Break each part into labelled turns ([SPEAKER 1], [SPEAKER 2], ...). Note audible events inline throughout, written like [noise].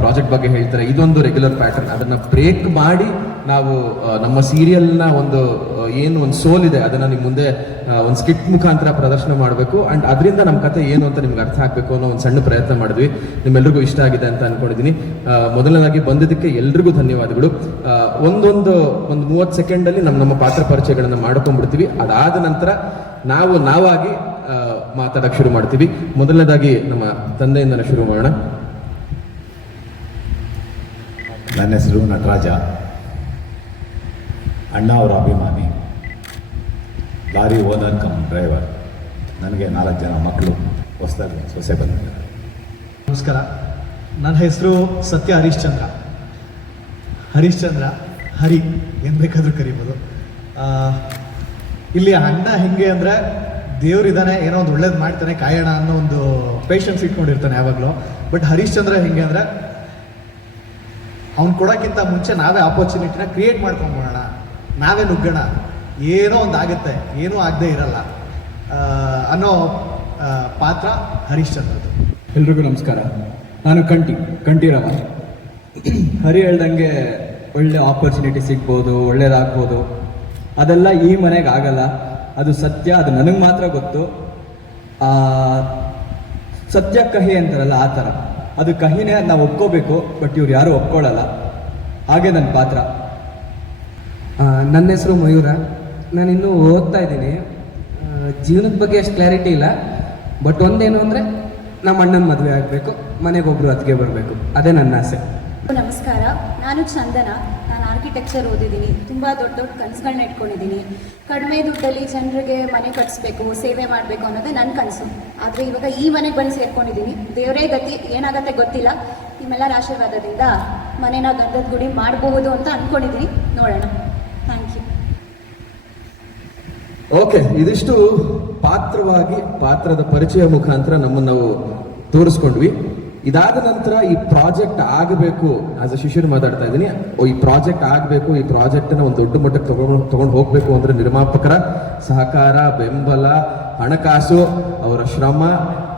[SPEAKER 1] Project ಬಗ್ಗೆ ಹೇಳ್ತಾರೆ, ಇದೊಂದು ರೆಗ್ಯುಲರ್ ಪ್ಯಾಟರ್ನ್ ಅದನ್ನ ಬ್ರೇಕ್ ಮಾಡಿ ನಾವು ನಮ್ಮ ಸೀರಿಯಲ್ನ ಒಂದು ಏನು ಒಂದು ಸೋಲ್ ಇದೆ, ಅದನ್ನ ನಿಮ್ ಮುಂದೆ ಒಂದು ಸ್ಕಿಟ್ ಮುಖಾಂತರ ಪ್ರದರ್ಶನ ಮಾಡಬೇಕು. ಅಂಡ್ ಅದರಿಂದ ನಮ್ಮ ಕತೆ ಏನು ಅಂತ ನಿಮ್ಗೆ ಅರ್ಥ ಆಗ್ಬೇಕು ಅನ್ನೋ ಒಂದು ಸಣ್ಣ ಪ್ರಯತ್ನ ಮಾಡಿದ್ವಿ. ನಿಮ್ಮೆಲ್ಲರಿಗೂ ಇಷ್ಟ ಆಗಿದೆ ಅಂತ ಅನ್ಕೊಂಡಿದ್ದೀನಿ ಮೊದಲನೇದಾಗಿ ಬಂದಿದ್ದಕ್ಕೆ ಎಲ್ರಿಗೂ ಧನ್ಯವಾದಗಳು. ಒಂದೊಂದು, ಒಂದು ಮೂವತ್ತು ಸೆಕೆಂಡ್ ಅಲ್ಲಿ ನಮ್ಮ ನಮ್ಮ ಪಾತ್ರ ಪರಿಚಯಗಳನ್ನ ಮಾಡ್ಕೊಂಡ್ಬಿಡ್ತೀವಿ. ಅದಾದ ನಂತರ ನಾವು ನಾವಾಗಿ ಮಾತಾಡೋಕೆ ಮಾತಾಡಕ್ ಶುರು ಮಾಡ್ತೀವಿ. ಮೊದಲನೇದಾಗಿ ನಮ್ಮ ತಂದೆಯಿಂದ ಶುರು ಮಾಡೋಣ.
[SPEAKER 2] ನನ್ನ ಹೆಸರು ನಟರಾಜ. ಅಣ್ಣ ಅವರ ಅಭಿಮಾನಿ. Lorry owner cum driver. ನನಗೆ ನಾಲ್ಕು ಜನ ಮಕ್ಕಳು. ಹೊಸದಾಗಿ ಸೊಸೆ ಬಂದಿದ್ದಾರೆ
[SPEAKER 3] ನಮಸ್ಕಾರ. ನನ್ನ ಹೆಸರು ಸತ್ಯ ಹರಿಶ್ಚಂದ್ರ ಹರಿಶ್ಚಂದ್ರ ಹರಿ ಏನು ಬೇಕಾದರೂ ಕರಿಬೋದು. ಆ, ಇಲ್ಲಿ ಅಣ್ಣ ಹೆಂಗೆ ಅಂದರೆ ದೇವ್ರಿದ್ದಾನೆ ಏನೋ ಒಂದು ಒಳ್ಳೇದು ಮಾಡ್ತಾನೆ, ಕಾಯೋಣ ಅನ್ನೋ ಒಂದು ಪೇಷನ್ಸ್ ಇಟ್ಕೊಂಡಿರ್ತಾನೆ ಯಾವಾಗಲೂ. ಬಟ್ ಹರಿಶ್ಚಂದ್ರ ಹೆಂಗೆ ಅಂದರೆ ಅವ್ನು ಕೊಡೋಕ್ಕಿಂತ ಮುಂಚೆ ನಾವೇ ಆಪರ್ಚುನಿಟಿನ ಕ್ರಿಯೇಟ್ ಮಾಡ್ಕೊಂಬೋಣ ನಾವೇ ನುಗ್ಗೋಣ. ಏನೋ ಒಂದು ಆಗುತ್ತೆ, ಏನೂ ಆಗದೆ ಇರಲ್ಲ. ಅನ್ನೋ ಪಾತ್ರ ಹರಿಶ್ಚಂದ್ರದು
[SPEAKER 4] ಎಲ್ರಿಗೂ ನಮಸ್ಕಾರ. ನಾನು ಕಂಟಿ ಕಂಠೀರವ ಹರಿ ಹೇಳ್ದಂಗೆ ಒಳ್ಳೆ ಆಪರ್ಚುನಿಟಿ ಸಿಗ್ಬೋದು, ಒಳ್ಳೇದಾಗ್ಬೋದು. ಅದೆಲ್ಲ ಈ ಮನೆಗೆ ಆಗಲ್ಲ. ಅದು ಸತ್ಯ ಅದು ನನಗೆ ಮಾತ್ರ ಗೊತ್ತು. ಆ, ಸತ್ಯ ಕಹಿ ಅಂತಾರಲ್ಲ ಆ ಥರ. ಅದು ಕಹಿನೇ ನಾವು ಒಪ್ಕೋಬೇಕು ಬಟ್ ಇವ್ರು ಯಾರು ಒಪ್ಕೊಳ್ಳಲ್ಲ ಹಾಗೆ ನನ್ನ ಪಾತ್ರ.
[SPEAKER 5] ನನ್ನ ಹೆಸರು ಮಯೂರ. ನಾನು ಇನ್ನೂ ಓದ್ತಾ ಇದ್ದೀನಿ. ಜೀವನದ ಬಗ್ಗೆ ಅಷ್ಟು ಕ್ಲಾರಿಟಿ ಇಲ್ಲ. ಬಟ್ ಒಂದೇನು ಅಂದರೆ ನಮ್ಮ ಅಣ್ಣನ ಮದುವೆ ಆಗಬೇಕು ಮನೆಗೆ ಮನೆಗೊಬ್ಬರು ಅದಕ್ಕೆ ಬರಬೇಕು. ಅದೇ ನನ್ನ ಆಸೆ.
[SPEAKER 6] ನಮಸ್ಕಾರ. ನಾನು ಚಂದನ. ನಾನು ಆರ್ಕಿಟೆಕ್ಚರ್ ಓದಿದ್ದೀನಿ. ತುಂಬ ದೊಡ್ಡ ದೊಡ್ಡ ಕನಸುಗಳನ್ನ ಇಟ್ಕೊಂಡಿದ್ದೀನಿ. ಕಡಿಮೆ ದುಡ್ಡಲ್ಲಿ ಜನರಿಗೆ ಮನೆ ಕಟ್ಟಿಸ್ಬೇಕು ಸೇವೆ ಮಾಡಬೇಕು ಅನ್ನೋದೇ ನನ್ನ ಕನಸು. ಆದರೆ ಇವಾಗ ಈ ಮನೆಗೆ ಬಂದು ಸೇರ್ಕೊಂಡಿದ್ದೀನಿ. ದೇವರೇ ಗತಿ, ಏನಾಗತ್ತೆ ಗೊತ್ತಿಲ್ಲ. ನಿಮ್ಮೆಲ್ಲರ ಆಶೀರ್ವಾದದಿಂದ ಮನೆನ ಗಂಧದ ಗುಡಿ ಮಾಡಬಹುದು ಅಂತ ಅಂದ್ಕೊಂಡಿದ್ದೀನಿ ನೋಡೋಣ. ಥ್ಯಾಂಕ್ ಯು
[SPEAKER 1] ಓಕೆ ಇದಿಷ್ಟು ಪಾತ್ರವಾಗಿ, ಪಾತ್ರದ ಪರಿಚಯ ಮುಖಾಂತರ ನಮ್ಮನ್ನು ನಾವು ತೋರಿಸ್ಕೊಂಡ್ವಿ. ಇದಾದ ನಂತರ ಈ ಪ್ರಾಜೆಕ್ಟ್ ಆಗಬೇಕು ಆಸ್ ಅ ಶಿಷ್ಯರು ಮಾತಾಡ್ತಾ ಇದ್ದೀನಿ ಈ ಪ್ರಾಜೆಕ್ಟ್ ಆಗಬೇಕು, ಈ ಪ್ರಾಜೆಕ್ಟ್ನ ಒಂದು ದೊಡ್ಡ ಮಟ್ಟಕ್ಕೆ ತಗೊಂಡು ತಗೊಂಡು ಹೋಗಬೇಕು ಅಂದ್ರೆ ನಿರ್ಮಾಪಕರ ಸಹಕಾರ, ಬೆಂಬಲ, ಹಣಕಾಸು, ಅವರ ಶ್ರಮ,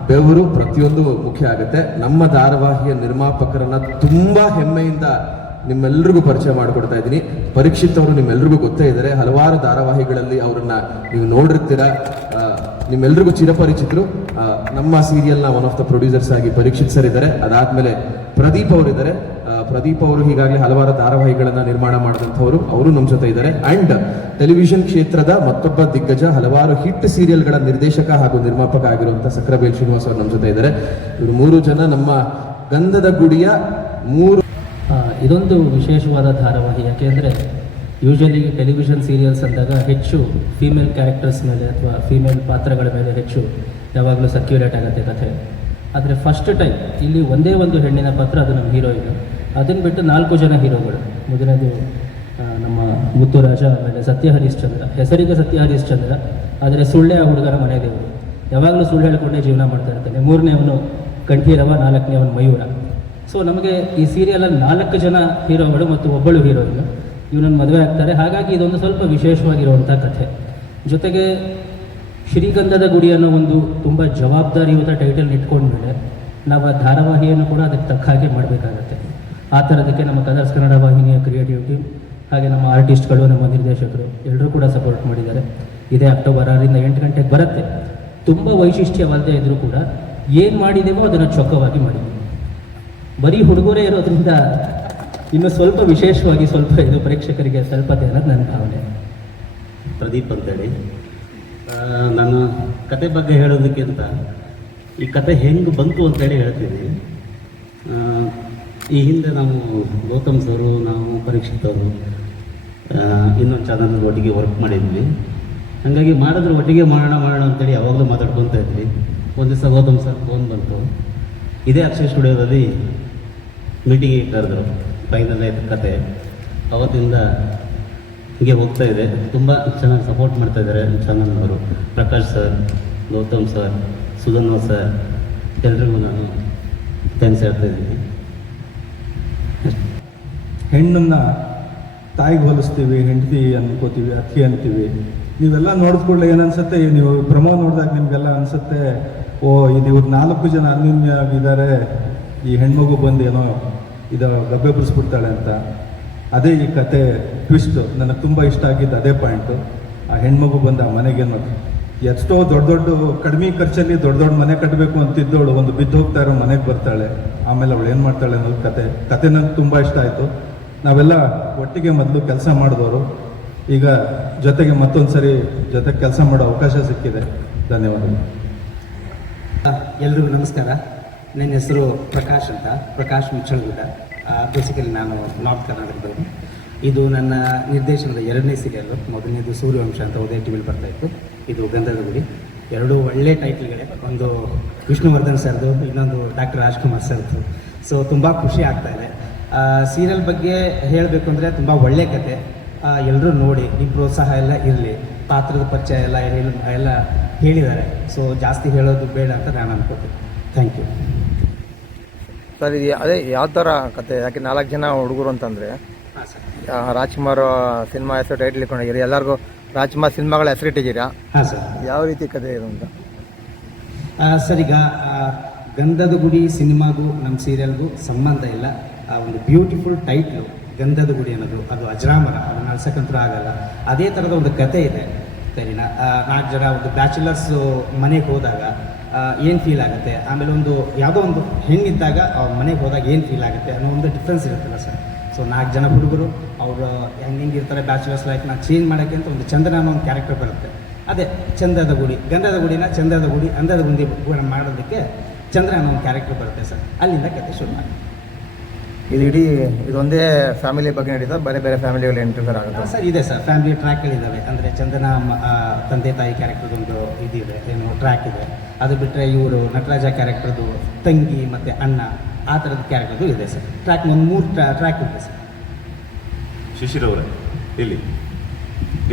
[SPEAKER 1] ಬೆವರು ಪ್ರತಿಯೊಂದು ಮುಖ್ಯ ಆಗುತ್ತೆ. ನಮ್ಮ ಧಾರಾವಾಹಿಯ ನಿರ್ಮಾಪಕರನ್ನ ತುಂಬ ಹೆಮ್ಮೆಯಿಂದ ನಿಮ್ಮೆಲ್ರಿಗೂ ಪರಿಚಯ ಮಾಡಿಕೊಡ್ತಾ ಇದ್ದೀನಿ. ಪರೀಕ್ಷಿತ್ ಅವರು ನಿಮ್ಮೆಲ್ರಿಗೂ ಗೊತ್ತೇ ಇದ್ದಾರೆ, ಹಲವಾರು ಧಾರಾವಾಹಿಗಳಲ್ಲಿ ಅವರನ್ನ ನೀವು ನೋಡಿರ್ತೀರ. ನಿಮ್ಮೆಲ್ರಿಗೂ ಚಿರಪರಿಚಿತರು ನಮ್ಮ ಸೀರಿಯಲ್ನ ಒನ್ ಆಫ್ ದ ಪ್ರೊಡ್ಯೂಸರ್ಸ್ ಆಗಿ ಪರೀಕ್ಷಿತ್ ಸರ್ ಇದ್ದಾರೆ. ಅದಾದ್ಮೇಲೆ ಪ್ರದೀಪ್ ಅವರು ಇದ್ದಾರೆ ಪ್ರದೀಪ್ ಅವರು ಈಗಾಗಲೇ ಹಲವಾರು ಧಾರಾವಾಹಿಗಳನ್ನ ನಿರ್ಮಾಣ ಮಾಡಿದಂಥವರು, ಅವರು ನಮ್ಮ ಜೊತೆ ಇದ್ದಾರೆ. ಅಂಡ್ ಟೆಲಿವಿಷನ್ ಕ್ಷೇತ್ರದ ಮತ್ತೊಬ್ಬ ದಿಗ್ಗಜ, ಹಲವಾರು ಹಿಟ್ ಸೀರಿಯಲ್ಗಳ ನಿರ್ದೇಶಕ ಹಾಗೂ ನಿರ್ಮಾಪಕ ಆಗಿರುವಂಥ ಸಕ್ರಬೇಲ್ ಶ್ರೀನಿವಾಸ್ ಅವರು ನಮ್ಮ ಜೊತೆ ಇದ್ದಾರೆ. ಇವರು ಮೂರು ಜನ ನಮ್ಮ ಗಂಧದ ಗುಡಿಯ ಮೂರು
[SPEAKER 7] ಇದೊಂದು ವಿಶೇಷವಾದ ಧಾರಾವಾಹಿ. ಯಾಕೆಂದರೆ ಯೂಶಲಿ ಟೆಲಿವಿಷನ್ ಸೀರಿಯಲ್ಸ್ ಅಂದಾಗ ಹೆಚ್ಚು ಫೀಮೇಲ್ ಕ್ಯಾರೆಕ್ಟರ್ಸ್ ಮೇಲೆ ಅಥವಾ ಫೀಮೇಲ್ ಪಾತ್ರಗಳ ಮೇಲೆ ಹೆಚ್ಚು ಯಾವಾಗಲೂ ಸರ್ಕ್ಯುಲೇಟ್ ಆಗುತ್ತೆ ಕಥೆ. ಆದರೆ ಫಸ್ಟ್ ಟೈಮ್ ಇಲ್ಲಿ ಒಂದೇ ಒಂದು ಹೆಣ್ಣಿನ ಪಾತ್ರ ಅದು ನಮ್ಮ ಹೀರೋಯಿನ್ ಅದನ್ನು ಬಿಟ್ಟು ನಾಲ್ಕು ಜನ ಹೀರೋಗಳು. ಮೊದಲನೇದು ನಮ್ಮ ಮುತ್ತುರಾಜ, ಆಮೇಲೆ ಸತ್ಯ ಹರಿಶ್ಚಂದ್ರ ಹೆಸರಿಗೆ ಸತ್ಯ ಹರಿಶ್ಚಂದ್ರ ಆದರೆ ಸುಳ್ಳೆ ಆ ಹುಡುಗರ ಮನೆ ದೇವರು. ಯಾವಾಗಲೂ ಸುಳ್ಳು ಹೇಳ್ಕೊಂಡೇ ಜೀವನ ಮಾಡ್ತಾ ಇರ್ತಾನೆ. ಮೂರನೇವನು ಕಂಠೀರವ ನಾಲ್ಕನೇವನು ಮಯೂರ. ಸೊ ನಮಗೆ ಈ ಸೀರಿಯಲಲ್ಲಿ ನಾಲ್ಕು ಜನ ಹೀರೋಗಳು ಮತ್ತು ಒಬ್ಬಳು ಹೀರೋಯಿನ್ ಇವನನ್ನು ಮದುವೆ ಆಗ್ತಾರೆ. ಹಾಗಾಗಿ ಇದೊಂದು ಸ್ವಲ್ಪ ವಿಶೇಷವಾಗಿರುವಂಥ ಕಥೆ. ಜೊತೆಗೆ ಶ್ರೀಗಂಧದ ಗುಡಿ ಅನ್ನೋ ಒಂದು ತುಂಬ ಜವಾಬ್ದಾರಿಯುತ ಟೈಟಲ್ ಇಟ್ಕೊಂಡ್ಮೇಲೆ ನಾವು ಆ ಧಾರಾವಾಹಿಯನ್ನು ಕೂಡ ಅದಕ್ಕೆ ತಕ್ಕ ಹಾಗೆ ಮಾಡಬೇಕಾಗತ್ತೆ. ಆ ಥರದಕ್ಕೆ ನಮ್ಮ ಕಲರ್ಸ್ ಕನ್ನಡ ವಾಹಿನಿಯ ಕ್ರಿಯೇಟಿವ್ ಟೀಮ್ ಹಾಗೆ ನಮ್ಮ ಆರ್ಟಿಸ್ಟ್ಗಳು ನಮ್ಮ ನಿರ್ದೇಶಕರು ಎಲ್ಲರೂ ಕೂಡ ಸಪೋರ್ಟ್ ಮಾಡಿದ್ದಾರೆ. ಇದೇ ಅಕ್ಟೋಬರ್ ಆರರಿಂದ ಎಂಟು ಗಂಟೆಗೆ ಬರುತ್ತೆ. ತುಂಬ ವೈಶಿಷ್ಟ್ಯವಲ್ಲದೆ ಇದ್ದರೂ ಕೂಡ ಏನು ಮಾಡಿದೆವೋ ಅದನ್ನು ಚೊಕ್ಕವಾಗಿ ಮಾಡಿದ್ದೀವಿ. ಬರೀ ಹುಡುಗರೇ ಇರೋದ್ರಿಂದ ಇನ್ನು ಸ್ವಲ್ಪ ವಿಶೇಷವಾಗಿ ಸ್ವಲ್ಪ ಇದು ಪ್ರೇಕ್ಷಕರಿಗೆ ಸ್ವಲ್ಪ ಅನ್ನೋದು ನನ್ನ ಭಾವನೆ.
[SPEAKER 8] ಪ್ರದೀಪ್ ಅಂತೇಳಿ. ನಾನು ಕತೆ ಬಗ್ಗೆ ಹೇಳೋದಕ್ಕಿಂತ ಈ ಕತೆ ಹೆಂಗೆ ಬಂತು ಅಂತೇಳಿ ಹೇಳ್ತೀನಿ. ಈ ಹಿಂದೆ ನಾವು ಗೌತಮ್ ಸರು, ನಾವು ಪರೀಕ್ಷಿತ್ ಅವರು ಇನ್ನೊಂದು ಚಾನಲ್ ಒಟ್ಟಿಗೆ ವರ್ಕ್ ಮಾಡಿದ್ವಿ. ಹಾಗಾಗಿ ಮಾಡಿದ್ರೆ, ಒಟ್ಟಿಗೆ ಮಾಡೋಣ ಮಾಡೋಣ ಅಂತೇಳಿ ಯಾವಾಗಲೂ ಮಾತಾಡ್ಕೊತಾ ಇದ್ವಿ. ಒಂದು ದಿವಸ ಗೌತಮ್ ಸರ್ ಫೋನ್ ಬಂತು. ಇದೇ ಅಕ್ಷಯ ಸ್ಟುಡಿಯೋದಲ್ಲಿ ಮೀಟಿಂಗಿಗೆ ಕರೆದ್ರು. ಫೈನಲ್ ಆಯಿತು ಕತೆ. ಅವತ್ತಿಂದ ಹೀಗೆ ಹೋಗ್ತಾ ಇದೆ. ತುಂಬ ಚೆನ್ನಾಗಿ ಸಪೋರ್ಟ್ ಮಾಡ್ತಾ ಇದ್ದಾರೆ ಚಾನಲ್ನವರು Prakash sir, Gautam sir Sudhanva sir, ಎಲ್ರಿಗೂ ನಾನು ಥ್ಯಾಂಕ್ಸ್ ಹೇಳ್ತಾ ಇದ್ದೀನಿ.
[SPEAKER 4] ಹೆಣ್ಣನ್ನು ತಾಯಿಗೆ ಹೋಲಿಸ್ತೀವಿ, ಹೆಂಡತಿ ಅನ್ಕೋತೀವಿ ಅಕ್ಕಿ ಅಂತೀವಿ. ನೀವೆಲ್ಲ ನೋಡಿದ ಕೂಡಲೇ ಏನನ್ಸುತ್ತೆ? ನೀವು ಪ್ರಮೋ ನೋಡಿದಾಗ ನಿಮಗೆಲ್ಲ ಅನಿಸುತ್ತೆ,
[SPEAKER 9] ಓ, ಇದು ಇವ್ರು ನಾಲ್ಕು ಜನ ಅನ್ಯೂನ್ಯವಾಗಿದ್ದಾರೆ ಈ ಹೆಣ್ಮಗು ಬಂದು ಏನೋ ಇದು ಗಬ್ಬೆ ಬಿಡಿಸ್ಬಿಡ್ತಾಳೆ ಅಂತ. ಅದೇ ಈ ಕತೆ ಟ್ವಿಸ್ಟು ನನಗೆ ತುಂಬ ಇಷ್ಟ ಆಗಿದ್ದು ಅದೇ ಪಾಯಿಂಟು ಆ ಹೆಣ್ಮಗು ಬಂದು ಆ ಮನೆಗೇನು ಎಷ್ಟೋ ದೊಡ್ಡ ದೊಡ್ಡ ಕಡಿಮೆ ಖರ್ಚಲ್ಲಿ ದೊಡ್ಡ ದೊಡ್ಡ ಮನೆ ಕಟ್ಟಬೇಕು ಅಂತಿದ್ದವಳು, ಒಂದು ಬಿದ್ದು ಹೋಗ್ತಾ ಇರೋ ಮನೆಗೆ ಬರ್ತಾಳೆ. ಆಮೇಲೆ ಅವಳು ಏನು ಮಾಡ್ತಾಳೆ ಅನ್ನೋದು ಕತೆ. ಕತೆ ನನಗೆ ತುಂಬ ಇಷ್ಟ ಆಯಿತು. ನಾವೆಲ್ಲ ಒಟ್ಟಿಗೆ ಮೊದಲು ಕೆಲಸ ಮಾಡಿದವರು. ಈಗ ಜೊತೆಗೆ ಮತ್ತೊಂದು ಸರಿ ಜೊತೆಗೆ ಕೆಲಸ ಮಾಡೋ ಅವಕಾಶ ಸಿಕ್ಕಿದೆ. ಧನ್ಯವಾದಗಳು.
[SPEAKER 10] ಎಲ್ರಿಗೂ ನಮಸ್ಕಾರ. ನನ್ನ ಹೆಸರು ಪ್ರಕಾಶ್ ಅಂತ. ಪ್ರಕಾಶ್ ಮುಚ್ಚಳಗುಡ್ಡ. ಬೇಸಿಕಲಿ ನಾನು ನಾರ್ತ್ ಕರ್ನಾಟಕದವರು ಇದು ನನ್ನ ನಿರ್ದೇಶನದ ಎರಡನೇ ಸೀರಿಯಲ್ಲು ಮೊದಲನೇದು ಸೂರ್ಯವಂಶ ಅಂತ ಉದಯ ಟಿವಿಲಿ ಬರ್ತಾ ಇತ್ತು. ಇದು ಗಂಧದ ಗುಡಿ. ಎರಡು ಒಳ್ಳೆ ಟೈಟ್ಲ್ಗಳೇ ಒಂದು ವಿಷ್ಣುವರ್ಧನ್ ಸರ್ದು ಇನ್ನೊಂದು ಡಾಕ್ಟರ್ ರಾಜ್ಕುಮಾರ್ ಸರ್ದು ಸೊ ತುಂಬ ಖುಷಿ ಆಗ್ತಾ ಇದೆ. ಸೀರಿಯಲ್ ಬಗ್ಗೆ ಹೇಳಬೇಕು ಅಂದರೆ ತುಂಬ ಒಳ್ಳೆ ಕತೆ. ಎಲ್ಲರೂ ನೋಡಿ ನಿಮ್ಮ ಪ್ರೋತ್ಸಾಹ ಎಲ್ಲ ಇರಲಿ. ಪಾತ್ರದ ಪರಿಚಯ ಎಲ್ಲ ಎಲ್ಲ ಹೇಳಿದ್ದಾರೆ. ಸೊ ಜಾಸ್ತಿ ಹೇಳೋದು ಬೇಡ ಅಂತ ನಾನು ಅನ್ಕೋತೀನಿ ಥ್ಯಾಂಕ್ ಯು
[SPEAKER 11] ಸರ್ ಇದು ಅದೇ ಯಾವ ಥರ ಕತೆ? ಯಾಕೆ ನಾಲ್ಕು ಜನ ಹುಡುಗರು ಅಂತಂದರೆ ರಾಜ್ಕುಮಾರ್ ಸಿನಿಮಾ ಹೆಸರು ಟೈಟ್ಲ್ ಇಟ್ಕೊಂಡಿದ್ದೀರಿ. ಎಲ್ಲರಿಗೂ ರಾಜ್ಕುಮಾರ್ ಸಿನಿಮಾಗಳ ಹೆಸರಿಟ್ಟಿದ್ದೀರಾ ಯಾವ ರೀತಿ ಕತೆ ಇದು ಅಂತ?
[SPEAKER 10] ಸರ್ ಈಗ ಗಂಧದ ಗುಡಿ ಸಿನಿಮಾಗೂ ನಮ್ಮ ಸೀರಿಯಲ್ಗೂ ಸಂಬಂಧ ಇಲ್ಲ. ಆ ಒಂದು ಬ್ಯೂಟಿಫುಲ್ ಟೈಟ್ಲು ಗಂಧದ ಗುಡಿ ಅನ್ನೋದು ಅದು ಅಜರಾಮರ ಅದನ್ನ ಅಳ್ಸಕ್ಕಂತೂ ಆಗಲ್ಲ. ಅದೇ ಥರದ ಒಂದು ಕತೆ ಇದೆ. ಸರಿನಾ? ನಾಲ್ಕು ಜನ ಒಂದು ಬ್ಯಾಚುಲರ್ಸ್ ಮನೆಗೆ ಹೋದಾಗ ಏನು ಫೀಲ್ ಆಗುತ್ತೆ? ಆಮೇಲೆ ಒಂದು ಯಾವುದೋ ಒಂದು ಹೆಣ್ಣಿದ್ದಾಗ ಅವ್ರ ಮನೆಗೆ ಹೋದಾಗ ಏನು ಫೀಲ್ ಆಗುತ್ತೆ ಅನ್ನೋ ಒಂದು ಡಿಫ್ರೆನ್ಸ್ ಇರುತ್ತಲ್ಲ ಸರ್. ಸೊ ನಾಲ್ಕು ಜನ ಹುಡುಗರು, ಅವರು ಹೆಂಗೆ ಇರ್ತಾರೆ ಬ್ಯಾಚುಲರ್ಸ್ ಲೈಫ್ನ ಚೇಂಜ್ ಮಾಡೋಕ್ಕೆ ಅಂತ ಒಂದು ಚಂದನ ಅನ್ನೋ ಒಂದು ಕ್ಯಾರೆಕ್ಟರ್ ಬರುತ್ತೆ. ಅದೇ ಚಂದದ ಗುಡಿ, ಗಂಧದ ಗುಡಿನ ಚಂದದ ಗುಡಿ, ಅಂಧದ ಗುಂಡಿ ಮಾಡೋದಕ್ಕೆ ಚಂದ್ರ ಅನ್ನೋ ಒಂದು ಕ್ಯಾರೆಕ್ಟರ್ ಬರುತ್ತೆ ಸರ್. ಅಲ್ಲಿಂದ ಕತೆ ಶುರು ಮಾಡಿ
[SPEAKER 11] ಇದು ಇಡೀ ಇದೊಂದೇ ಫ್ಯಾಮಿಲಿ ಬಗ್ಗೆ ನಡೀತಾ ಬೇರೆ ಬೇರೆ ಫ್ಯಾಮಿಲಿಗಳು ಎಂಟ್ರಿ ಆಗುತ್ತೆ.
[SPEAKER 10] ಸರ್ ಇದೆ ಸರ್. ಫ್ಯಾಮಿಲಿ ಟ್ರ್ಯಾಕ್ಗಳಿದ್ದಾವೆ ಅಂದರೆ ಚಂದನ ಮ- ತಂದೆ ತಾಯಿ ಕ್ಯಾರೆಕ್ಟರ್ದೊಂದು ಇದಿದೆ. ಏನು ಟ್ರ್ಯಾಕ್ ಇದೆ. ಅದು ಬಿಟ್ಟರೆ ಇವರು ನಟರಾಜ ಕ್ಯಾರೆಕ್ಟರ್ದು ತಂಗಿ ಮತ್ತು ಅಣ್ಣ ಆ ಥರದ ಕ್ಯಾರೆಕ್ಟರ್ದು ಇದೆ ಸರ್. ಟ್ರ್ಯಾಕ್ ಒಂದು ಮೂರು ಟ್ರ್ಯಾಕ್ ಇದೆ ಸರ್.
[SPEAKER 2] ಶಿಶಿರ್ ಅವರೇ ಇಲ್ಲಿ.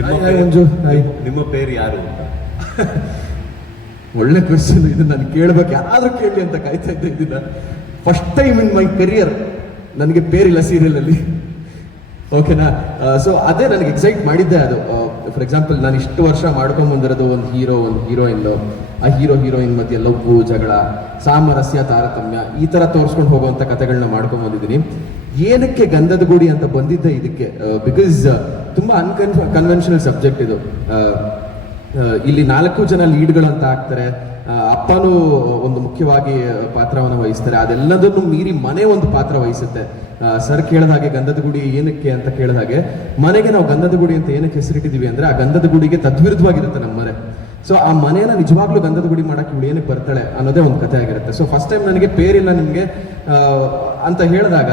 [SPEAKER 2] ನಿಮ್ಮ ನಿಮ್ಮ ಪೇರು ಯಾರು ಅಂತ?
[SPEAKER 1] ಒಳ್ಳೆ ಕ್ವೆಶನ್ ಇದು. ನಾನು ಕೇಳಬೇಕು. ಯಾರಾದರೂ ಕೇಳಿ ಅಂತ ಕಾಯ್ತಾ ಇದ್ದೆ ಇದನ್ನ first time in my career ನನಗೆ ಪೇರಿಲ್ಲ ಸೀರಿಯಲ್ ಅಲ್ಲಿ ಓಕೆನಾ ಸೊ ಅದೇ ನನಗೆ ಎಕ್ಸೈಟ್ ಮಾಡಿದ್ದೆ ಅದು. ಫಾರ್ ಎಕ್ಸಾಂಪಲ್ ನಾನು ಇಷ್ಟು ವರ್ಷ ಮಾಡ್ಕೊಂಡ್ ಬಂದಿರೋದು ಒಂದು ಹೀರೋ ಒಂದು ಹೀರೋಯಿನ್ ಆ ಹೀರೋ ಹೀರೋಯಿನ್ ಮಧ್ಯೆ ಲವ್ ಜಗಳ, ಸಾಮರಸ್ಯ, ತಾರತಮ್ಯ, ಈ ತರ ತೋರಿಸ್ಕೊಂಡು ಹೋಗುವಂತ ಕಥೆಗಳನ್ನ ಮಾಡ್ಕೊಂಡ್ ಬಂದಿದ್ದೀನಿ. ಏನಕ್ಕೆ ಗಂಧದ ಗುಡಿ ಅಂತ ಬಂದಿದ್ದೆ ಇದಕ್ಕೆ? ಬಿಕಾಸ್ ತುಂಬಾ ಅನ್ಕನ್ ಕನ್ವೆನ್ಷನಲ್ ಸಬ್ಜೆಕ್ಟ್ ಇದು. ಇಲ್ಲಿ ನಾಲ್ಕು ಜನ ಲೀಡ್ಗಳಂತ ಆಗ್ತಾರೆ ಆ, ಅಪ್ಪನೂ ಒಂದು ಮುಖ್ಯವಾಗಿ ಪಾತ್ರವನ್ನು ವಹಿಸ್ತಾರೆ. ಅದೆಲ್ಲದನ್ನು ಮೀರಿ ಮನೆ ಒಂದು ಪಾತ್ರ ವಹಿಸುತ್ತೆ. ಸರ್ ಕೇಳಿದ ಹಾಗೆ ಗಂಧದ ಗುಡಿ ಏನಕ್ಕೆ ಅಂತ ಕೇಳಿದ ಹಾಗೆ ಮನೆಗೆ ನಾವು ಗಂಧದ ಗುಡಿ ಅಂತ ಏನಕ್ಕೆ ಹೆಸರಿಟ್ಟಿದೀವಿ ಅಂದ್ರೆ ಆ ಗಂಧದ ಗುಡಿಗೆ ತದ್ವಿರುದ್ಧವಾಗಿರುತ್ತೆ ನಮ್ಮ ಮನೆ. ಸೊ ಆ ಮನೆಯನ್ನ ನಿಜವಾಗ್ಲೂ ಗಂಧದ ಗುಡಿ ಮಾಡಕ್ಕೆ ಇವಳು ಏನಕ್ಕೆ ಬರ್ತಾಳೆ ಅನ್ನೋದೇ ಒಂದು ಕಥೆ ಆಗಿರುತ್ತೆ. ಸೊ ಫಸ್ಟ್ ಟೈಮ್ ನನಗೆ ಪೇರಿಲ್ಲ ನಿಮಗೆ. ಅಂತ ಹೇಳಿದಾಗ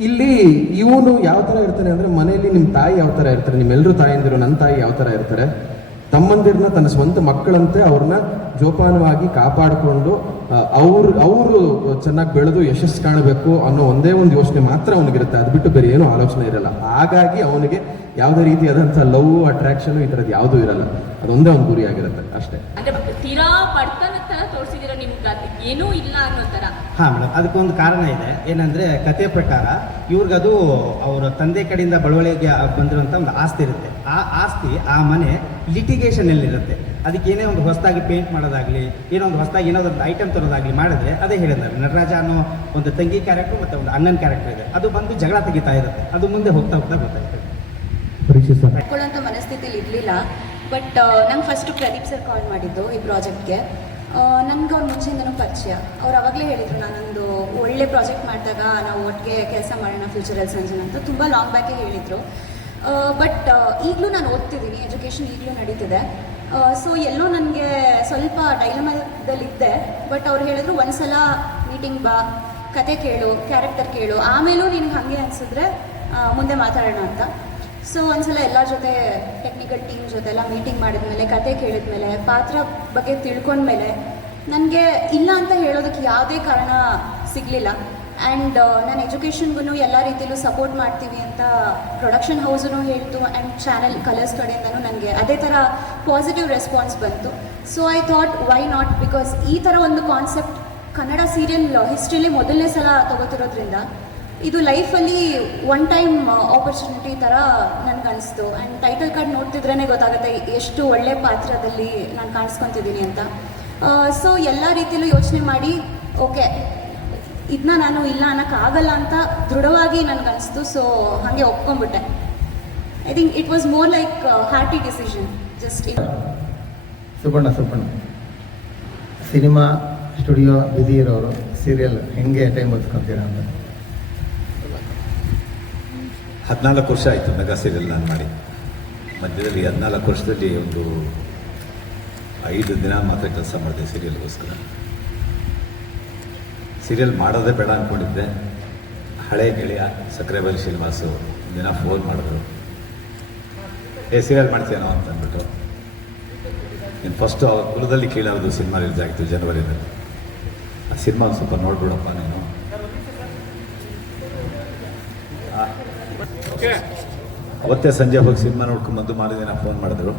[SPEAKER 1] ಇಲ್ಲಿ ಇವನು ಯಾವ ತರ ಇರ್ತಾನೆ ಅಂದ್ರೆ ಮನೆಯಲ್ಲಿ ನಿಮ್ ತಾಯಿ ಯಾವ ತರ ಇರ್ತಾರೆ ನಿಮ್ಮೆಲ್ಲರೂ ತಾಯಂದಿರು ನನ್ನ ತಾಯಿ ಯಾವ ತರ ಇರ್ತಾರೆ ತಮ್ಮಂದಿರನ್ನ ತನ್ನ ಸ್ವಂತ ಮಕ್ಕಳಂತೆ ಅವ್ರನ್ನ ಜೋಪಾನವಾಗಿ ಕಾಪಾಡಿಕೊಂಡು ಅವ್ರು, ಅವರು ಚೆನ್ನಾಗಿ ಬೆಳೆದು ಯಶಸ್ಸು ಕಾಣಬೇಕು ಅನ್ನೋ ಒಂದೇ ಒಂದು ಯೋಚನೆ ಮಾತ್ರ ಅವನಿಗಿರುತ್ತೆ. ಅದು ಬಿಟ್ಟು ಬೇರೆ ಏನೂ ಆಲೋಚನೆ ಇರಲ್ಲ. ಹಾಗಾಗಿ ಅವನಿಗೆ ಯಾವುದೇ ರೀತಿಯಾದಂಥ ಲವ್ ಅಟ್ರಾಕ್ಷನ್ ಈ ಥರದ್ದು ಯಾವುದೂ ಇರಲ್ಲ. ಅದೊಂದೇ ಒಂದು ಗುರಿ ಆಗಿರುತ್ತೆ ಅಷ್ಟೇ.
[SPEAKER 12] ತೀರಾ ಬಡತನ ತರ ತೋರಿಸಿದಿರ ನಿಮ್ಗೆ ಏನೂ ಇಲ್ಲ ಅನ್ನೋ ತರ.
[SPEAKER 10] ಹಾಂ ಮೇಡಮ್ ಅದಕ್ಕೊಂದು ಕಾರಣ ಇದೆ. ಏನಂದರೆ ಕತೆ ಪ್ರಕಾರ ಇವ್ರಿಗದು ಅವರ ತಂದೆ ಕಡೆಯಿಂದ ಬಳುವಳಿಗೆ ಬಂದಿರುವಂಥ ಒಂದು ಆಸ್ತಿ ಇರುತ್ತೆ. ಆ ಆಸ್ತಿ ಆ ಮನೆ ಲಿಟಿಗೇಷನಲ್ಲಿರುತ್ತೆ ಅದಕ್ಕೆ ಏನೇ ಒಂದು ಹೊಸದಾಗಿ ಪೇಂಟ್ ಮಾಡೋದಾಗಲಿ ಏನೋ ಒಂದು ಹೊಸದಾಗಿ ಏನೋ ಒಂದು ಐಟಮ್ ತರೋದಾಗಲಿ ಮಾಡಿದ್ರೆ ಅದೇ ಹೇಳಿದ್ದಾರೆ ನಟರಾಜ ಅನ್ನೋ ಒಂದು ತಂಗಿ ಕ್ಯಾರೆಕ್ಟರ್ ಮತ್ತು ಒಂದು ಅಣ್ಣನ ಕ್ಯಾರೆಕ್ಟರ್ ಇದೆ. ಅದು ಬಂದು ಜಗಳ ತೆಗಿತಾ ಇರುತ್ತೆ. ಅದು ಮುಂದೆ ಹೋಗ್ತಾ ಹೋಗ್ತಾ ಗೊತ್ತಾಗ್ತದೆ
[SPEAKER 6] ಮನಸ್ಥಿತಿಲಿ ಇರಲಿಲ್ಲ. ಬಟ್ ನಂಗೆ ಫಸ್ಟು ಪ್ರದೀಪ್ ಸರ್ ಕಾಲ್ ಮಾಡಿದ್ದು ಈ ಪ್ರಾಜೆಕ್ಟ್ಗೆ ನನ್ಗೆ ಅವ್ರ ಮುಂಚೆಯಿಂದನೂ ಪರಿಚಯ. ಅವ್ರು ಅವಾಗಲೇ ಹೇಳಿದರು, ನಾನೊಂದು ಒಳ್ಳೆ ಪ್ರಾಜೆಕ್ಟ್ ಮಾಡಿದಾಗ ನಾವು ಒಟ್ಟಿಗೆ ಕೆಲಸ ಮಾಡೋಣ ಫ್ಯೂಚರಲ್ಲಿ ಸಂಜೆ ಅಂತ ತುಂಬ ಲಾಂಗ್ ಬ್ಯಾಕೆ ಹೇಳಿದರು. ಬಟ್ ಈಗಲೂ ನಾನು ಓದ್ತಿದ್ದೀನಿ ಎಜುಕೇಷನ್ ಈಗಲೂ ನಡೀತಿದೆ. ಸೊ ಎಲ್ಲೋ ನನಗೆ ಸ್ವಲ್ಪ ಡೈಲಮದಲ್ಲಿದ್ದೆ ಬಟ್ ಅವ್ರು ಹೇಳಿದ್ರು, ಒಂದ್ಸಲ ಮೀಟಿಂಗ್ ಬಾ, ಕತೆ ಕೇಳು ಕ್ಯಾರೆಕ್ಟರ್ ಕೇಳು, ಆಮೇಲೂ ನಿನಗೆ ಹಾಗೆ ಅನಿಸಿದ್ರೆ ಮುಂದೆ ಮಾತಾಡೋಣ ಅಂತ. ಸೊ ಒಂದ್ಸಲ ಎಲ್ಲ ಜೊತೆ ಟೆಕ್ನಿಕಲ್ ಟೀಮ್ ಜೊತೆ ಎಲ್ಲ ಮೀಟಿಂಗ್ ಮಾಡಿದ್ಮೇಲೆ, ಕತೆ ಕೇಳಿದ್ಮೇಲೆ, ಪಾತ್ರ ಬಗ್ಗೆ ತಿಳ್ಕೊಂಡ್ಮೇಲೆ ನನಗೆ ಇಲ್ಲ ಅಂತ ಹೇಳೋದಕ್ಕೆ ಯಾವುದೇ ಕಾರಣ ಸಿಗಲಿಲ್ಲ. ಆ್ಯಂಡ್ ನಾನು ಎಜುಕೇಷನ್ಗೂ ಎಲ್ಲ ರೀತಿಯಲ್ಲೂ ಸಪೋರ್ಟ್ ಮಾಡ್ತೀವಿ ಅಂತ ಪ್ರೊಡಕ್ಷನ್ ಹೌಸೂ ಹೇಳ್ತು ಆ್ಯಂಡ್ ಚಾನೆಲ್ ಕಲರ್ಸ್ ಕಡೆಯಿಂದನೂ ನನಗೆ ಅದೇ ಥರ ಪಾಸಿಟಿವ್ ರೆಸ್ಪಾನ್ಸ್ ಬಂತು. So I thought why not because ಈ ಥರ ಒಂದು ಕಾನ್ಸೆಪ್ಟ್ ಕನ್ನಡ ಸೀರಿಯಲ್ ಹಿಸ್ಟ್ರಿಲಿ ಮೊದಲನೇ ಸಲ ತಗೋತಿರೋದ್ರಿಂದ ಇದು ಲೈಫಲ್ಲಿ ಒನ್ ಟೈಮ್ ಆಪರ್ಚುನಿಟಿ ಥರ ನನಗೆ ಅನಿಸ್ತು ಆ್ಯಂಡ್ ಟೈಟಲ್ ಕಾರ್ಡ್ ನೋಡ್ತಿದ್ರೇ ಗೊತ್ತಾಗುತ್ತೆ ಎಷ್ಟು ಒಳ್ಳೆ ಪಾತ್ರದಲ್ಲಿ ನಾನು ಕಾಣಿಸ್ಕೊತಿದ್ದೀನಿ ಅಂತ. ಸೊ ಎಲ್ಲ ರೀತಿಯಲ್ಲೂ ಯೋಚನೆ ಮಾಡಿ, ಓಕೆ ಇದನ್ನ ನಾನು ಇಲ್ಲ ಅನ್ನೋಕ್ಕಾಗಲ್ಲ ಅಂತ ದೃಢವಾಗಿ ನನಗನ್ನಿಸ್ತು ಸೊ ಹಾಗೆ ಒಪ್ಕೊಂಡ್ಬಿಟ್ಟೆ I think it was more like hearty decision just
[SPEAKER 11] Suparna Suparna. Cinema studio busy ಇರೋರು ಸೀರಿಯಲ್ ಹೆಂಗೆ ಟೈಮ್ ಹೊತ್ಕೊಂತೀರಾ ಅಂತ.
[SPEAKER 2] ಹದಿನಾಲ್ಕು ವರ್ಷ ಆಯಿತು ಮೆಗಾ ಸೀರಿಯಲ್ ನಾನು ಮಾಡಿ. ಮಧ್ಯದಲ್ಲಿ ಹದಿನಾಲ್ಕು ವರ್ಷದಲ್ಲಿ ಒಂದು ಐದು ದಿನ ಮಾತ್ರ ಕೆಲಸ ಮಾಡಿದೆ ಸೀರಿಯಲ್ಗೋಸ್ಕರ. ಸೀರಿಯಲ್ ಮಾಡೋದೇ ಬೇಡ ಅಂದ್ಕೊಂಡಿದ್ದೆ ಹಳೆ ಗೆಳೆಯ ಸಕ್ಕರೆಬಾರಿ ಶ್ರೀನಿವಾಸು ದಿನ ಫೋನ್ ಮಾಡಿದ್ರು. ಏ, ಸೀರಿಯಲ್ ಮಾಡ್ತೀಯನೋ? ಅಂತ ಅಂದ್ಬಿಟ್ಟು. ನೀನು ಫಸ್ಟು ಕುಲದಲ್ಲಿ ಕೀಳೋದು ಸಿನಿಮಾ ರಿಲೀಸ್ ಆಗಿತ್ತು ಜನವರಿನಲ್ಲಿ ಆ ಸಿನಿಮಾ ಸ್ವಲ್ಪ ನೋಡ್ಬಿಡಪ್ಪ ನೀನು ಆ, ಅವತ್ತೇ ಸಂಜೆ ಹೋಗಿ ಸಿನಿಮಾ ನೋಡ್ಕೊಂಬಂದು ಮಾರಿದಿನ ಫೋನ್ ಮಾಡಿದ್ರು.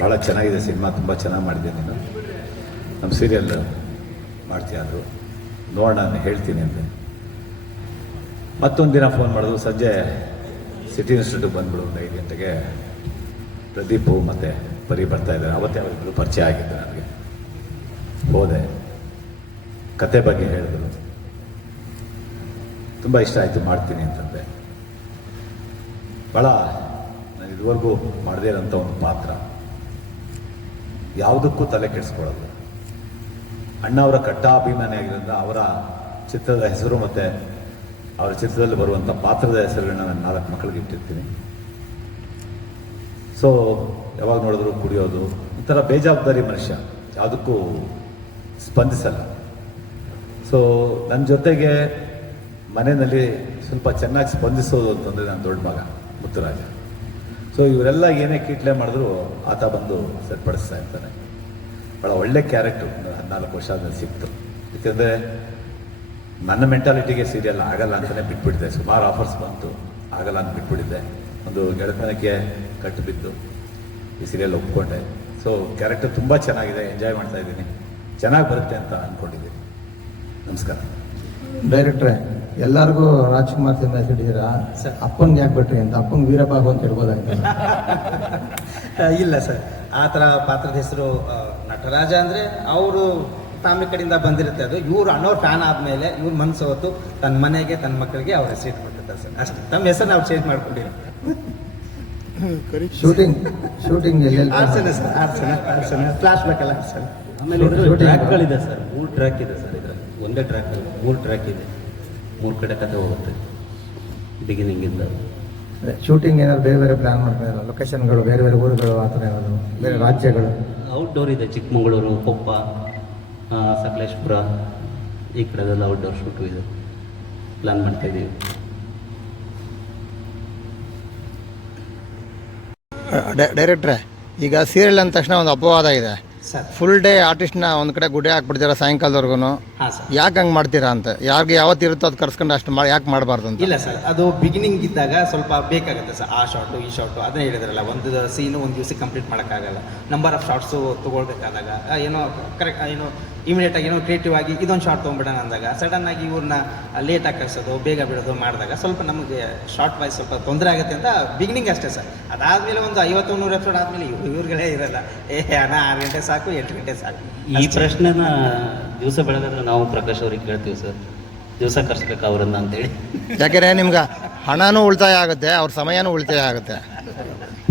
[SPEAKER 2] ಭಾಳ ಚೆನ್ನಾಗಿದೆ ಸಿನಿಮಾ, ತುಂಬ ಚೆನ್ನಾಗಿ ಮಾಡಿದೆ ನೀನು? ನಮ್ಮ ಸೀರಿಯಲ್ ಮಾಡ್ತೀಯ ಅಂದರು. ನೋಡೋಣ ಹೇಳ್ತೀನಿ ಅಂದೆ. ಮತ್ತೊಂದು ದಿನ ಫೋನ್ ಮಾಡಿದ್ರು. ಸಂಜೆ ಸಿಟಿ ಇನ್ಸ್ಟಿಟ್ಯೂಟ್ ಬಂದ್ಬಿಡು ಒಂದು ಐದು ಗಂಟೆಗೆ. ಪ್ರದೀಪು ಮತ್ತು ಪರಿ ಬರ್ತಾ ಇದ್ದಾರೆ. ಅವತ್ತೇ ಅವರಿಬ್ಬರು ಪರಿಚಯ ಆಗಿದ್ದು ನನಗೆ. ಹೋದೆ. ಕತೆ ಬಗ್ಗೆ ಹೇಳಿದ್ರು. ತುಂಬ ಇಷ್ಟ ಆಯಿತು ಮಾಡ್ತೀನಿ ಅಂತಂದೆ. ಭಾಳ ನಾನು ಇದುವರೆಗೂ ಮಾಡದೇ ಇರೋಂಥ ಒಂದು ಪಾತ್ರ. ಯಾವುದಕ್ಕೂ ತಲೆ ಕೆಡಿಸ್ಕೊಳ್ಳೋದು. ಅಣ್ಣ ಅವರ ಕಟ್ಟಾಭಿಮಾನಿ ಆಗಿರೋದ್ರಿಂದ ಅವರ ಚಿತ್ರದ ಹೆಸರು ಮತ್ತು ಅವರ ಚಿತ್ರದಲ್ಲಿ ಬರುವಂಥ ಪಾತ್ರದ ಹೆಸರುಗಳನ್ನ ನಾನು ನಾಲ್ಕು ಮಕ್ಕಳಿಗೆ ಇಟ್ಟಿರ್ತೀನಿ. ಸೊ ಯಾವಾಗ ನೋಡಿದ್ರು ಕುಡಿಯೋದು, ಒಂಥರ ಬೇಜವಾಬ್ದಾರಿ ಮನುಷ್ಯ. ಯಾವುದಕ್ಕೂ ಸ್ಪಂದಿಸಲ್ಲ. ಸೊ ನನ್ನ ಜೊತೆಗೆ ಮನೆಯಲ್ಲಿ ಸ್ವಲ್ಪ ಚೆನ್ನಾಗಿ ಸ್ಪಂದಿಸೋದು ಅಂತಂದರೆ ನಾನು ದೊಡ್ಡ ಮಗ. ಮುತ್ತುರಾಜ. ಸೊ ಇವರೆಲ್ಲ ಏನೇ ಕೀಟ್ಲೆ ಮಾಡಿದ್ರು ಆತ ಬಂದು ಸರಿಪಡಿಸ್ತಾ ಇರ್ತಾನೆ. ಭಾಳ ಒಳ್ಳೆ ಕ್ಯಾರೆಕ್ಟ್ರು ಹದಿನಾಲ್ಕು ವರ್ಷ ಆದ್ಮೇಲೆ ಸಿಕ್ತು. ಯಾಕೆಂದರೆ ನನ್ನ ಮೆಂಟಾಲಿಟಿಗೆ ಸೀರಿಯಲ್ ಆಗಲ್ಲ ಅಂತಲೇ ಬಿಟ್ಬಿಟ್ಟಿದ್ದೆ ಸುಮಾರು ಆಫರ್ಸ್ ಬಂತು. ಆಗಲ್ಲ ಅಂತ ಬಿಟ್ಬಿಟ್ಟಿದ್ದೆ ಒಂದು ಗೆಳೆತನಕ್ಕೆ ಕಟ್ಟು ಬಿದ್ದು ಈ ಸೀರಿಯಲ್ ಒಪ್ಕೊಂಡೆ. ಸೊ ಕ್ಯಾರೆಕ್ಟರ್ ತುಂಬ ಚೆನ್ನಾಗಿದೆ. ಎಂಜಾಯ್ ಮಾಡ್ತಾ ಇದ್ದೀನಿ. ಚೆನ್ನಾಗಿ ಬರುತ್ತೆ ಅಂತ ಅಂದ್ಕೊಂಡಿದ್ದೀನಿ ನಮಸ್ಕಾರ.
[SPEAKER 11] ಡೈರೆಕ್ಟ್ರೆ ಎಲ್ಲರಿಗೂ ರಾಜ್ಕುಮಾರ್ ಸಿನಿಮಾ ಹಿಡಿದಿರಾ ಅಪ್ಪನ್ಗೆ ಯಾಕೆ ಬಿಟ್ರಿ ಅಂತ? ಅಪ್ಪಂಗೆ ವೀರಬಾಬು ಅಂತ ಇಡ್ಬೋದಾಗಿತ್ತು [laughs]
[SPEAKER 10] ಇಲ್ಲ ಸರ್. ಆ ಥರ ಪಾತ್ರದ ಹೆಸರು ನಟರಾಜ ಅಂದರೆ ಅವರು ಫ್ಯಾಮಿಲಿ ಕಡೆಯಿಂದ ಬಂದಿರುತ್ತೆ ಅದು. ಇವ್ರು ಅಣ್ಣವ್ರ ಫ್ಯಾನ್ ಆದಮೇಲೆ ಇವ್ರ ಮನಸ್ಸು ಹೊತ್ತು ತನ್ನ ಮನೆಗೆ ತನ್ನ ಮಕ್ಕಳಿಗೆ ಅವ್ರ ಹೆಸರು ಇಟ್ಬಿಟ್ಟಿರ್ತಾರೆ ಸರ್. ಅಷ್ಟೇ. ತಮ್ಮ ಹೆಸರು ನಾವು ಚೇಂಜ್ ಮಾಡ್ಕೊಂಡಿರೋ.
[SPEAKER 11] ಶೂಟಿಂಗ್ ಶೂಟಿಂಗ್
[SPEAKER 10] ಆಡ್ಸೋಣ ಸರ್ ಆಡ್ಸೋಣ ಆಡ್ಸೋಣ ಫ್ಲಾಶ್ ಬೇಕಲ್ಲ ಆಡ್ಸೋಣ
[SPEAKER 8] ಆಮೇಲೆ ಟ್ರ್ಯಾಕ್ಗಳಿದೆ ಸರ್. ಮೂರು ಟ್ರ್ಯಾಕ್ ಇದೆ ಸರ್ ಇದರಲ್ಲಿ. ಒಂದೇ ಟ್ರ್ಯಾಕ್ ಮೂರು ಟ್ರ್ಯಾಕ್ ಇದೆ. ಮೂರು ಕಡೆ ಕತೆ ಹೋಗುತ್ತೆ ಬಿಗಿನಿಂಗಿಂದ
[SPEAKER 11] ಶೂಟಿಂಗ್ ಏನಾದ್ರು ಬೇರೆ ಬೇರೆ ಪ್ಲಾನ್ ಮಾಡ್ತಾರೆ ಲೊಕೇಶನ್ಗಳು ಬೇರೆ ಬೇರೆ ಊರುಗಳು ಆ ಥರ ಏನಾದ್ರು ಬೇರೆ ರಾಜ್ಯಗಳು?
[SPEAKER 8] ಔಟ್ಡೋರ್ ಇದೆ ಚಿಕ್ಕಮಗಳೂರು ಕೊಪ್ಪ ಸಕಲೇಶ್ಪುರ ಈ ಕಡೆದೆಲ್ಲ ಔಟ್ಡೋರ್ ಶೂಟು ಇದೆ. ಪ್ಲ್ಯಾನ್ ಮಾಡ್ತಾ ಇದ್ದೀವಿ.
[SPEAKER 11] ಡೈರೆಕ್ಟ್ರೆ ಈಗ ಸೀರಿಯಲ್ ಅಂದ ತಕ್ಷಣ ಒಂದು ಅಪವಾದ ಇದೆ.
[SPEAKER 10] ಸರ್.
[SPEAKER 11] ಫುಲ್ ಡೇ ಆರ್ಟಿಸ್ಟ್ನ ಒಂದು ಕಡೆ ಗುಡಿ ಹಾಕ್ಬಿಡ್ತಾರೆ ಸಾಯಂಕಾಲದವರೆಗೂ
[SPEAKER 10] ಹಾಂ ಸರ್.
[SPEAKER 11] ಯಾಕೆ ಹಂಗೆ ಮಾಡ್ತೀರಾ ಅಂತ? ಯಾರಿಗೆ ಯಾವತ್ತಿರುತ್ತೋ ಅದು ಕರ್ಸ್ಕೊಂಡು ಅಷ್ಟು ಮಾಡಿ ಯಾಕೆ ಮಾಡಬಾರ್ದು ಅಂತ?
[SPEAKER 10] ಇಲ್ಲ ಸರ್. ಅದು ಬಿಗಿನಿಂಗ್ ಇದ್ದಾಗ ಸ್ವಲ್ಪ ಬೇಕಾಗುತ್ತೆ ಸರ್. ಆ ಶಾರ್ಟು ಈ ಶಾರ್ಟು ಅದನ್ನೇ ಹೇಳಿದ್ರಲ್ಲ ಒಂದು ಸೀನು ಒಂದು ದಿವಸ ಕಂಪ್ಲೀಟ್ ಮಾಡೋಕ್ಕಾಗಲ್ಲ. ನಂಬರ್ ಆಫ್ ಶಾರ್ಟ್ಸು ತೊಗೊಳ್ಬೇಕಾದಾಗ ಏನೋ ಕರೆಕ್ಟ್ ಏನೋ ಇಮಿಡಿಯೇಟ್ ಆಗಿ ಏನೋ ಕ್ರಿಯೇಟಿವ್ ಆಗಿ ಇದೊಂದು ಶಾರ್ಟ್ ತೊಗೊಂಬಿಡೋಣ ಅಂದಾಗ ಸಡನ್ ಆಗಿ ಇವ್ರನ್ನ ಲೇಟಾಗಿ ಕಳಿಸೋದು ಬೇಗ ಬಿಡೋದು ಮಾಡಿದಾಗ ಸ್ವಲ್ಪ ನಮಗೆ ಶಾರ್ಟ್ ವೈಸ್ ಸ್ವಲ್ಪ ತೊಂದರೆ ಆಗುತ್ತೆ ಅಂತ ಬಿಗಿನಿಂಗ್ ಅಷ್ಟೇ ಸರ್. ಅದಾದಮೇಲೆ ಒಂದು ಐವತ್ತು ನೂರು ಎಪಿಸೋಡ್ ಆದಮೇಲೆ ಇವ್ರುಗಳೇ ಇರಲ್ಲ. ಏ ಅಣ್ಣ ಆರು ಗಂಟೆ ಸಾಕು ಎಂಟು ಗಂಟೆ ಸಾಕು.
[SPEAKER 8] ಈ ಪ್ರಶ್ನೆನ ದಿವಸ ಬೆಳಗಾದ್ರೆ ನಾವು ಪ್ರಕಾಶ್ ಅವ್ರಿಗೆ ಕೇಳ್ತೀವಿ ಸರ್. ದಿವಸ ಕರ್ಸ್ಬೇಕು ಅವರನ್ನ ಅಂತೇಳಿ.
[SPEAKER 11] ಯಾಕೆಂದರೆ ನಿಮ್ಗೆ ಹಣನೂ ಉಳಿತಾಯ ಆಗುತ್ತೆ ಅವ್ರ ಸಮಯನೂ ಉಳಿತಾಯ ಆಗುತ್ತೆ.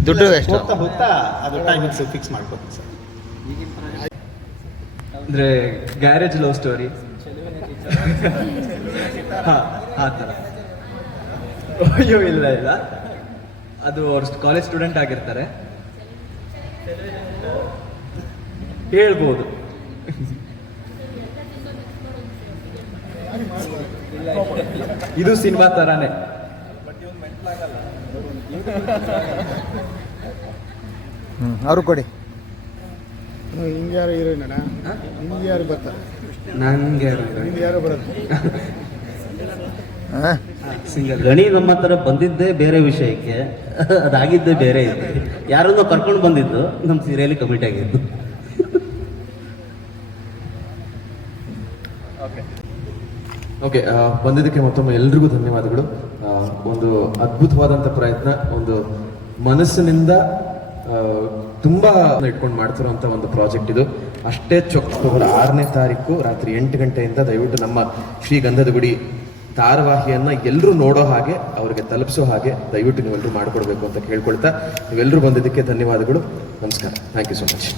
[SPEAKER 11] ದುಡ್ಡು ಎಷ್ಟು
[SPEAKER 10] ಹೋಗ್ತಾ ಹೋಗ್ತಾ ಅದು ಟೈಮಿಂಗ್ಸ್ ಫಿಕ್ಸ್ ಮಾಡ್ಕೋಬೇಕು ಸರ್.
[SPEAKER 4] ಅಂದರೆ ಗ್ಯಾರೇಜ್ ಲವ್ ಸ್ಟೋರಿ ಹಾಂ ಆ ಥರ. ಅಯ್ಯೋ ಇಲ್ಲ ಇಲ್ಲ. ಅದು ಅವ್ರ ಕಾಲೇಜ್ ಸ್ಟೂಡೆಂಟ್ ಆಗಿರ್ತಾರೆ. ಹೇಳ್ಬೋದು. ಇದು ಸಿನಿಮಾ ಥರನೇ
[SPEAKER 11] ಹ್ಞೂ ಅವರು ಕೊಡಿ.
[SPEAKER 5] ನನಗೆ
[SPEAKER 11] ಹಾಂ
[SPEAKER 5] ಸಿಂಗಲ್
[SPEAKER 8] ಗಣಿ ನಮ್ಮ ಹತ್ರ ಬಂದಿದ್ದೇ ಬೇರೆ ವಿಷಯಕ್ಕೆ. ಅದಾಗಿದ್ದೇ ಬೇರೆ ಇದೆ. ಯಾರನ್ನೋ ಕರ್ಕೊಂಡು ಬಂದಿದ್ದು ನಮ್ಮ ಸೀರಿಯಲ್ ಕಮಿಟ್ ಆಗಿದ್ದು.
[SPEAKER 1] ಓಕೆ ಬಂದಿದ್ದಕ್ಕೆ ಮತ್ತೊಮ್ಮೆ ಎಲ್ರಿಗೂ ಧನ್ಯವಾದಗಳು. ಒಂದು ಅದ್ಭುತವಾದಂಥ ಪ್ರಯತ್ನ, ಒಂದು ಮನಸ್ಸಿನಿಂದ ತುಂಬ ಇಟ್ಕೊಂಡು ಮಾಡ್ತಿರುವಂಥ ಒಂದು ಪ್ರಾಜೆಕ್ಟ್ ಇದು.
[SPEAKER 13] ಅಷ್ಟೇ ಚೊಕ್ಕ, ಅಕ್ಟೋಬರ್ ಆರನೇ ತಾರೀಕು ರಾತ್ರಿ ಎಂಟು ಗಂಟೆಯಿಂದ ದಯವಿಟ್ಟು ನಮ್ಮ ಶ್ರೀ ಗಂಧದ ಗುಡಿ ಧಾರವಾಹಿಯನ್ನ ಎಲ್ಲರೂ ನೋಡೋ ಹಾಗೆ, ಅವರಿಗೆ ತಲುಪಿಸೋ ಹಾಗೆ ದಯವಿಟ್ಟು ನೀವೆಲ್ಲರೂ ಮಾಡಿಕೊಡ್ಬೇಕು ಅಂತ ಕೇಳ್ಕೊಳ್ತಾ ನೀವೆಲ್ಲರೂ ಬಂದಿದ್ದಕ್ಕೆ ಧನ್ಯವಾದಗಳು. ನಮಸ್ಕಾರ. Thank you so much